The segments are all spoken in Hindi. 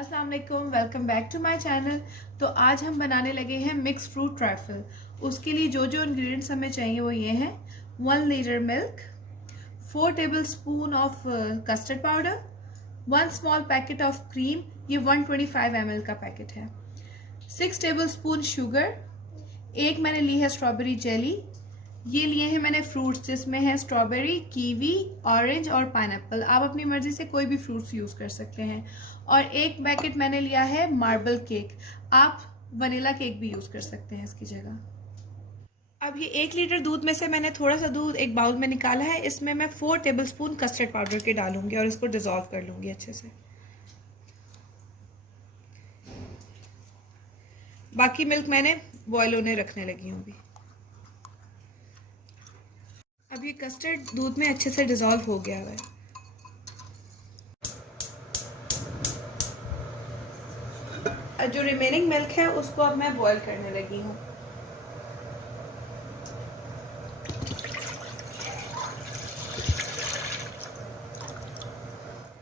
अस्सलाम वालेकुम, welcome back to my channel. तो आज हम बनाने लगे हैं मिक्स फ्रूट ट्राइफल। उसके लिए जो जो इंग्रेडिएंट्स हमें चाहिए वो ये हैं: 1 litre milk, 4 table spoon of custard powder, 1 small packet of cream, ये 125 ml का पैकेट है, 6 टेबल स्पून शुगर, एक मैंने ली है स्ट्रॉबेरी जेली, ये लिए हैं मैंने फ्रूट्स जिसमें है स्ट्रॉबेरी, कीवी, ऑरेंज और पाइनएप्पल। आप अपनी मर्जी से कोई भी फ्रूट्स यूज़ कर सकते हैं। और एक पैकेट मैंने लिया है मार्बल केक, आप वनीला केक भी यूज़ कर सकते हैं इसकी जगह। अब ये 1 लीटर दूध में से मैंने थोड़ा सा दूध एक बाउल में निकाला है, इसमें मैं 4 टेबल स्पून कस्टर्ड पाउडर के डालूंगी और इसको डिज़ोल्व कर लूँगी अच्छे से। बाकी मिल्क मैंने बॉयल होने रखने लगी हूँ अभी। अब ये कस्टर्ड दूध में अच्छे से डिज़ोल्व हो गया है। जो रिमेनिंग मिल्क है उसको अब मैं बॉयल करने लगी हूँ।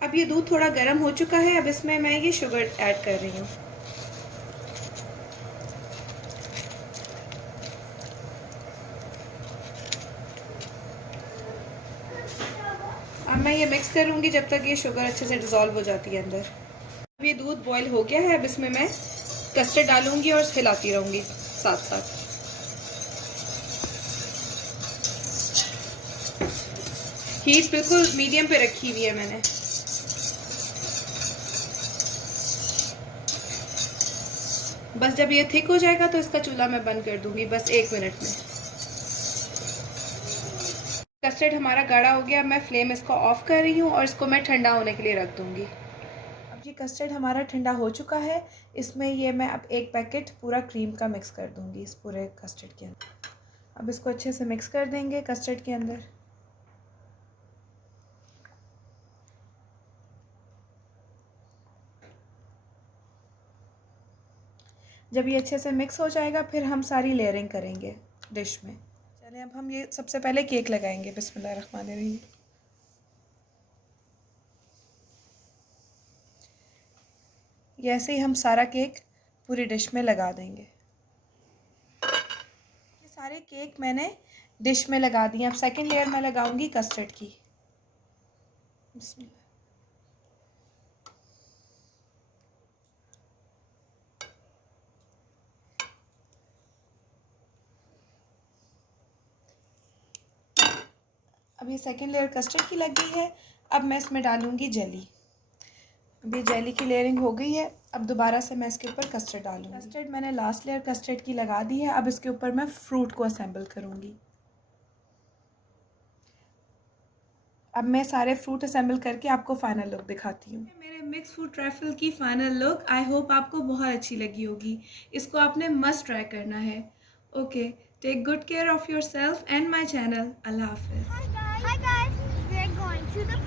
अब ये दूध थोड़ा गर्म हो चुका है, अब इसमें मैं ये शुगर ऐड कर रही हूँ। अब मैं ये मिक्स करूँगी जब तक ये शुगर अच्छे से डिज़ोल्व हो जाती है अंदर। अब ये दूध बॉयल हो गया है, अब इसमें मैं कस्टर्ड डालूंगी और हिलाती रहूँगी साथ साथ। हीट बिल्कुल मीडियम पे रखी हुई है मैंने। बस जब ये थिक हो जाएगा तो इसका चूल्हा मैं बंद कर दूंगी बस 1 मिनट में। कस्टर्ड हमारा गाढ़ा हो गया, मैं फ्लेम इसको ऑफ कर रही हूँ और इसको मैं ठंडा होने के लिए रख दूंगी। अब ये कस्टर्ड हमारा ठंडा हो चुका है, इसमें ये मैं अब 1 पैकेट पूरा क्रीम का मिक्स कर दूंगी इस पूरे कस्टर्ड के अंदर। अब इसको अच्छे से मिक्स कर देंगे कस्टर्ड के अंदर। जब ये अच्छे से मिक्स हो जाएगा फिर हम सारी लेयरिंग करेंगे डिश में। चलिए अब हम ये सबसे पहले केक लगाएंगे। बिस्मिल्लाहिर्रहमानिर्रहीम। ये ऐसे ही हम सारा केक पूरी डिश में लगा देंगे। ये सारे केक मैंने डिश में लगा दिए। अब सेकंड लेयर मैं लगाऊंगी कस्टर्ड की। बिस्मिल्लाह। अब ये सेकंड लेयर कस्टर्ड की लग गई है, अब मैं इसमें डालूंगी जेली। अब ये जेली की लेयरिंग हो गई है, अब दोबारा से मैं इसके ऊपर कस्टर्ड डालूंगी। कस्टर्ड मैंने लास्ट लेयर कस्टर्ड की लगा दी है, अब इसके ऊपर मैं फ्रूट को असेंबल करूंगी। अब मैं सारे फ्रूट असेंबल करके आपको फाइनल लुक दिखाती हूँ। मेरे मिक्स फ्रूट ट्राइफल की फाइनल लुक आई होप आपको बहुत अच्छी लगी होगी। इसको आपने मस्ट ट्राई करना है। Okay, take good care of your self and my channel. अल्लाह हाफिज़। Hi guys, we're going to the